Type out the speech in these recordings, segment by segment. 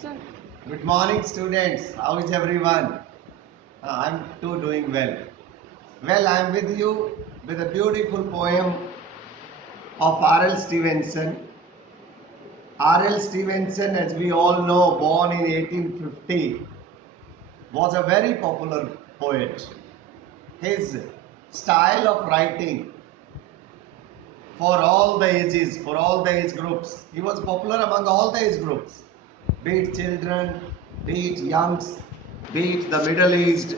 Sir. Good morning, students. How is everyone? I'm too doing well. Well, I'm with you with a beautiful poem of R.L. Stevenson. R.L. Stevenson, as we all know, born in 1850, was a very popular poet. His style of writing for all the ages, for all the age groups, he was popular among all the age groups, be it children, be it youngs, be it the middle-aged.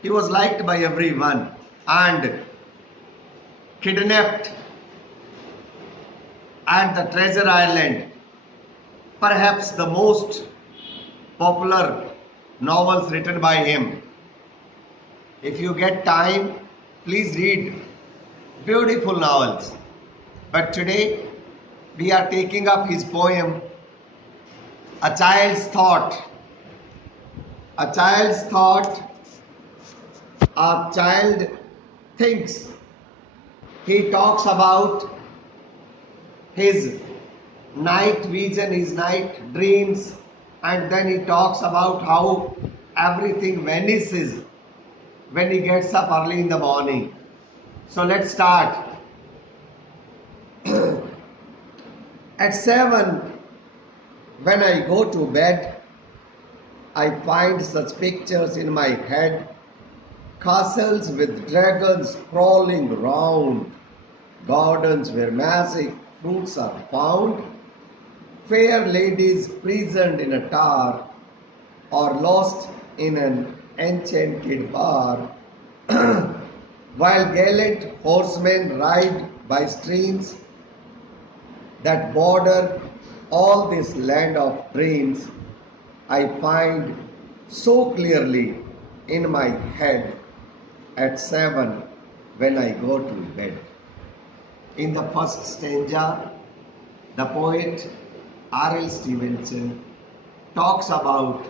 He was liked by everyone and kidnapped at the Treasure Island, perhaps the most popular novels written by him. If you get time, please read beautiful novels. But today we are taking up his poem, A Child's Thought. A child's thought, a child thinks. He talks about his night vision, his night dreams, and then he talks about how everything vanishes when he gets up early in the morning. So let's start. At 7, when I go to bed, I find such pictures in my head, castles with dragons crawling round, gardens where magic fruits are found, fair ladies prisoned in a tower or lost in an enchanted bar, while gallant horsemen ride by streams that border all this land of dreams. I find so clearly in my head at 7 when I go to bed. In the first stanza, the poet R.L. Stevenson talks about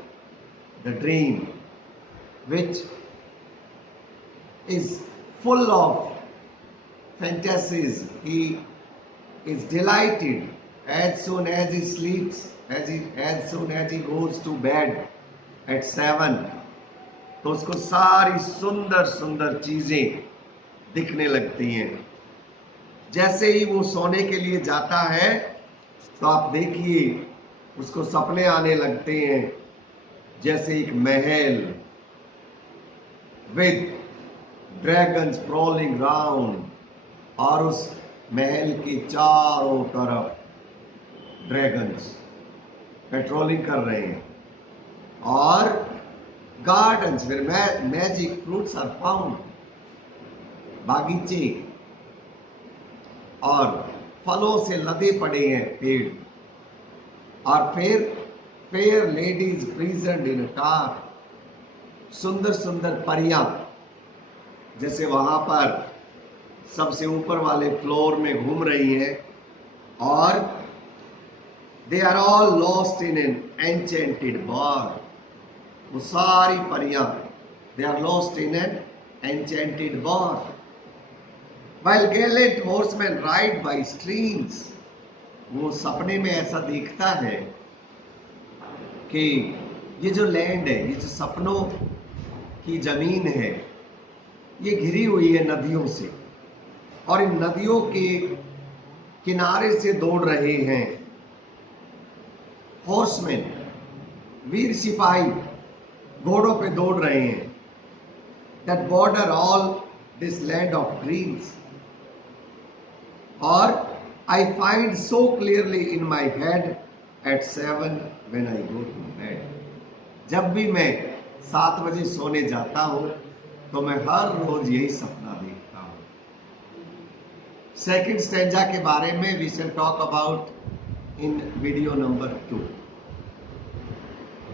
the dream, which is full of fantasies. He is delighted as soon as he sleeps, as soon as he goes to bed at 7, तो उसको सारी सुंदर सुंदर चीजें दिखने लगती हैं. जैसे ही वो सोने के लिए जाता है तो आप देखिए उसको सपने आने लगते हैं, जैसे एक महल विद ड्रैगन्स प्रॉलिंग राउंड, और उस महल के चारों तरफ ड्रैगन्स पेट्रोलिंग कर रहे हैं, और gardens where magic fruits are found, बागीचे और फलों से लदे पड़े हैं पेड़, और फिर फेयर लेडीज प्रिजन्ड इन टार, सुंदर सुंदर परियां जैसे वहां पर सबसे ऊपर वाले फ्लोर में घूम रही हैं, और they are all lost in an enchanted bar. वो सारी परियां they are lost in an enchanted bar. While gallant horsemen ride by streams, वो सपने में ऐसा देखता है कि ये जो लैंड है, ये जो सपनों की जमीन है, ये घिरी हुई है नदियों से, और इन नदियों के किनारे से दौड़ रहे हैं हॉर्समैन, वीर सिपाही घोड़ों पे दौड़ रहे हैं, that border all this land of dreams. और I find so clearly in my head at 7 when I go to bed. जब भी मैं 7 बजे सोने जाता हूँ तो मैं हर रोज यही सपना देखता हूँ. सेकंड स्टैंजा के बारे में we shall talk about in video number 2.